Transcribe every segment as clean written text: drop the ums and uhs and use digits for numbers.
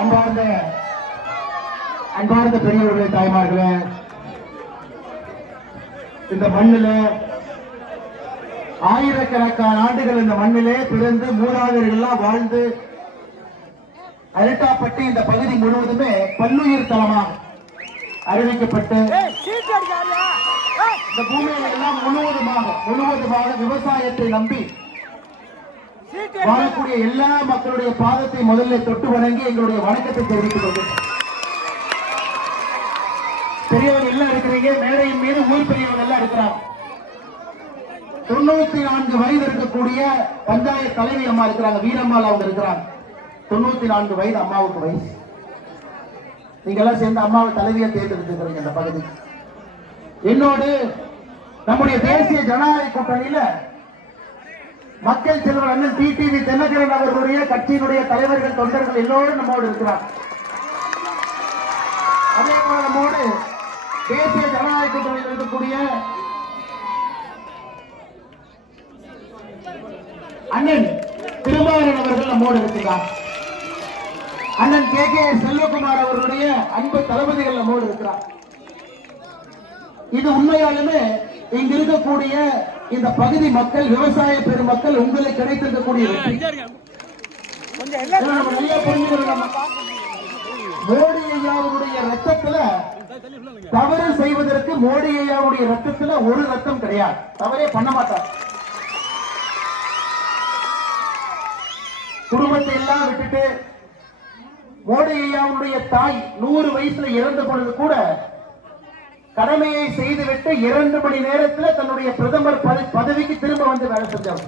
அன்பார்ந்த பெரியவர்களே, தாய்மார்களே, இந்த மண்ணிலே ஆயிரக்கணக்கான ஆண்டுகள் இந்த மண்ணிலே பிறந்து மூதாதையர்கள்லாம் வாழ்ந்து அரிட்டாப்பட்டி இந்த பகுதி முழுவதுமே பல்லுயிர் தலமாக அறிவிக்கப்பட்டு இந்த பூமியெல்லாம் முழுவதுமாக விவசாயத்தை நம்பி வாழக்கூடிய எல்லா மக்களுடைய பாதத்தை முதல்ல தொட்டு வணங்கி எங்களுடைய வணக்கத்தை தெரிவித்துக் கொள்கிறோம். பெரியவர்கள் எல்லாம் இருக்கிறீங்க, மேடையின் மீது ஊர் பெரியவர்கள் எல்லாம் இருக்கிறாங்க. 94 வயது இருக்கக்கூடிய பஞ்சாயத்து தலைவி அம்மா இருக்கிறாங்க, வீரம்மாள் அவங்க இருக்கிறாங்க. 94 வயது அம்மாவுக்கு வயசு. நீங்க எல்லாம் சேர்ந்து அம்மாவை தலைவியை தேர்ந்தெடுத்துக்கிறீங்க இந்த பகுதி. என்னோடு நம்முடைய தேசிய ஜனநாயக கூட்டணியில மக்கள் செல்வர் அண்ணன் டிடிவி தினகரன் அவர்களுடைய கட்சியினுடைய தலைவர்கள், தொண்டர்கள் எல்லோரும் நம்மோடு இருக்கிறார். அதே போல நம்மோடு தேசிய ஜனநாயக கூட்டணியில் இருக்கக்கூடிய அண்ணன் திருமாவளவன் அவர்கள் நம்மோடு இருக்கிறார். அண்ணன் கே செல்வகுமார் அவர்களுடைய அன்பு தளபதிகள் நம்மோடு இருக்கிறார். இது உண்மையாலுமே இங்க இருக்கக்கூடிய இந்த பகுதி மக்கள், விவசாய பெருமக்கள் உங்களுக்கு கிடைத்திருக்கக்கூடிய மோடி ஐயாவுடைய ரத்தத்துல தவறு செய்வதற்கு மோடி ஐயாவுடைய ரத்தத்துல ஒரு ரத்தம் கிடையாது, தவறே பண்ண மாட்டார். குடும்பத்தை எல்லாம் விட்டுட்டு மோடி ஐயாவுடைய தாய் 100 வயசுல இறந்த பொழுது கூட கடமையை செய்துவிட்டு 2 மணி நேரத்தில் தன்னுடைய பிரதமர் பதவிக்கு திரும்ப வந்து வேலை செஞ்சார்.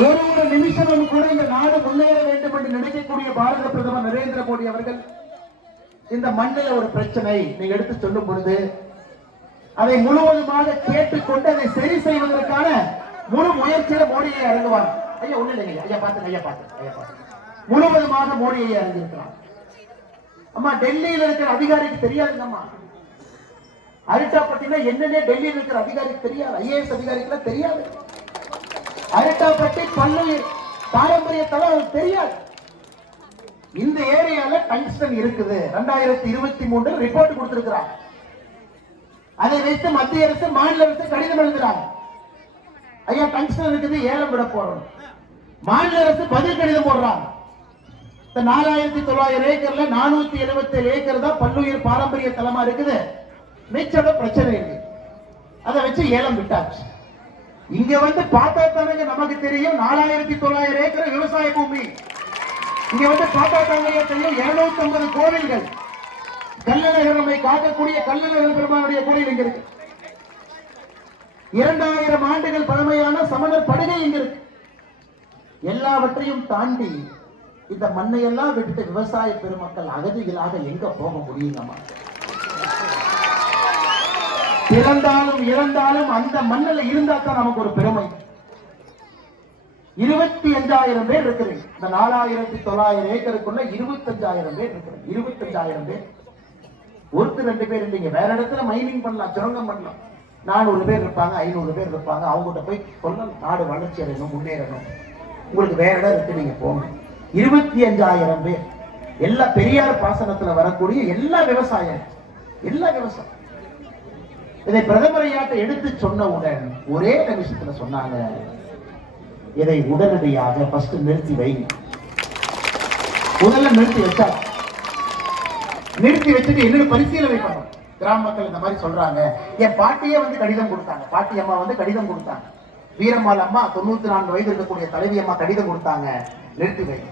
ஒரு நிமிஷமும் கூட இந்த நாடு முன்னேற வேண்டும் என்று நினைக்கக்கூடிய பாரத பிரதமர் நரேந்திர மோடி அவர்கள் இந்த மண்ணில் ஒரு பிரச்சனை நீங்க எடுத்து சொல்லும் பொழுது அதை முழுவதுமாக கேட்டுக்கொண்டு அதை சரி செய்வதற்கான முழு முயற்சியில மோடியை இறங்குவாங்க. ஐயா ஒண்ணு இல்லைங்க, ஐயா பார்த்து முழுவதுமாக மோடியை இறங்கியிருக்கிறார். அம்மா டெல்லியில் இருக்கிற அதிகாரிக்கு தெரியாதுங்கம்மா, அரிட்டாப்பட்டினா என்னன்னே டெல்லியில் இருக்கிற அதிகாரிக்கு தெரியாது, ஐஏஎஸ் அதிகாரிக்கு தெரியாது. அரிட்டாப்பட்டி பல்லுயிர் பாரம்பரிய தலம் தெரியாது. இந்த ஏரியால டங்ஸ்டன் இருக்குது, 2023 ரிப்போர்ட் கொடுத்திருக்கிறார். அதை வைத்து மத்திய அரசு மாநில அரசு கடிதம் எழுதுறாங்க, ஐயா டங்ஸ்டன் இருக்குது, ஏலம் விட போறோம். மாநில அரசு பதில் கடிதம் போடுறாங்க. 4900 ஏக்கர்ல 477 ஏக்கர் தான் பல்லுயிர் பாரம்பரிய தலமா இருக்குது, மிச்சம் பிரச்சனை இருக்கு. அதை வச்சு ஏலம் விட்டாச்சு. இங்க வந்து பார்த்தா தானங்க நமக்கு தெரியும் 4900 ஏக்கர் விவசாய பூமி. இங்க வந்து பார்த்தா தானங்க தெரியும் 250 கோவில்கள், கல்லணை காக்கக்கூடிய கல்லணை பெருமானுடைய கோவில் இங்க இருக்கு. 2000 ஆண்டுகள் பழமையான சமணர் படுகை இங்க இருக்கு. எல்லாவற்றையும் தாண்டி இந்த மண்ணையெல்லாம் விட்டுட்டு விவசாய பெருமக்கள் அகதிகளாக எங்க போக முடியுங்கம்மா? பிறந்தாலும் இறந்தாலும் அந்த மண்ணில் இருந்தா தான் நமக்கு ஒரு பெருமை. 25,000 பேர் இருக்கிறீங்க இந்த 4900 ஏக்கருக்குள்ள. 25,000 பேர் இருக்கிறீங்க, 25,000 பேர். ஒருத்தர் 2 பேர் இல்லைங்க, வேற இடத்துல மைனிங் பண்ணலாம், சுரங்கம் பண்ணலாம். 400 பேர் இருப்பாங்க, 500 பேர் இருப்பாங்க. அவங்ககிட்ட போய் சொல்லணும், நாடு வளர்ச்சி அடையணும், முன்னேறணும், உங்களுக்கு வேற இடம் இருக்கு, நீங்க போங்க. 25,000 பேர், எல்லா பெரியார் பாசனத்துல வரக்கூடிய எல்லா விவசாயம். இதை பிரதமர் ஐயாட்ட எடுத்து சொன்னவுடன் ஒரே நிமிஷத்துல சொன்னாங்க, இதை உடனடியாக ஃபர்ஸ்ட் நிறுத்தி வைங்க. முதல்ல நிறுத்தி வச்சா, நிறுத்தி வச்சுட்டு என்ன பரிசீலனை பண்ணணும். கிராம மக்கள் இந்த மாதிரி சொல்றாங்க. என் பாட்டியே வந்து கடிதம் கொடுத்தாங்க, பாட்டி அம்மா வந்து கடிதம் கொடுத்தாங்க, வீரம்மாள் அம்மா 94 வயது இருக்கக்கூடிய தலைவி அம்மா கடிதம் கொடுத்தாங்க, நிறுத்தி வைங்க.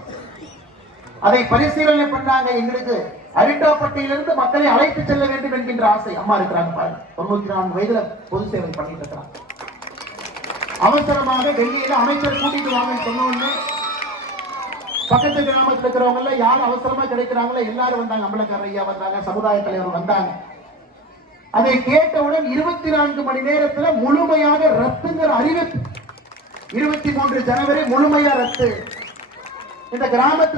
அதை பரிசீலனை பண்ணாங்க. எங்களுக்கு அரிட்டாப்பட்டியிலிருந்து மக்களை அழைத்து செல்ல வேண்டும் என்கின்ற ஆசை. அம்மா இருக்கிறாங்க பாருங்க, 94 வயதுல பொது சேவை பண்ணிட்டு இருக்கிறாங்க. அவசரமாக டெல்லியில அமைச்சர் கூட்டிட்டு வாங்கன்னு சொன்னோன்னு பக்கத்து கிராமத்தில் இருக்கிறவங்க எல்லாம் யாரும் அவசரமா கிடைக்கிறாங்களோ எல்லாரும் வந்தாங்க. அம்பலக்கார ஐயா வந்தாங்க, சமுதாய தலைவர் வந்தாங்க. அதை கேட்டவுடன் 24 மணி நேரத்துல முழுமையாக ரத்துங்கிற அறிவிப்பு. 23 ஜனவரி முழுமையா ரத்து. இந்த கிராமத்து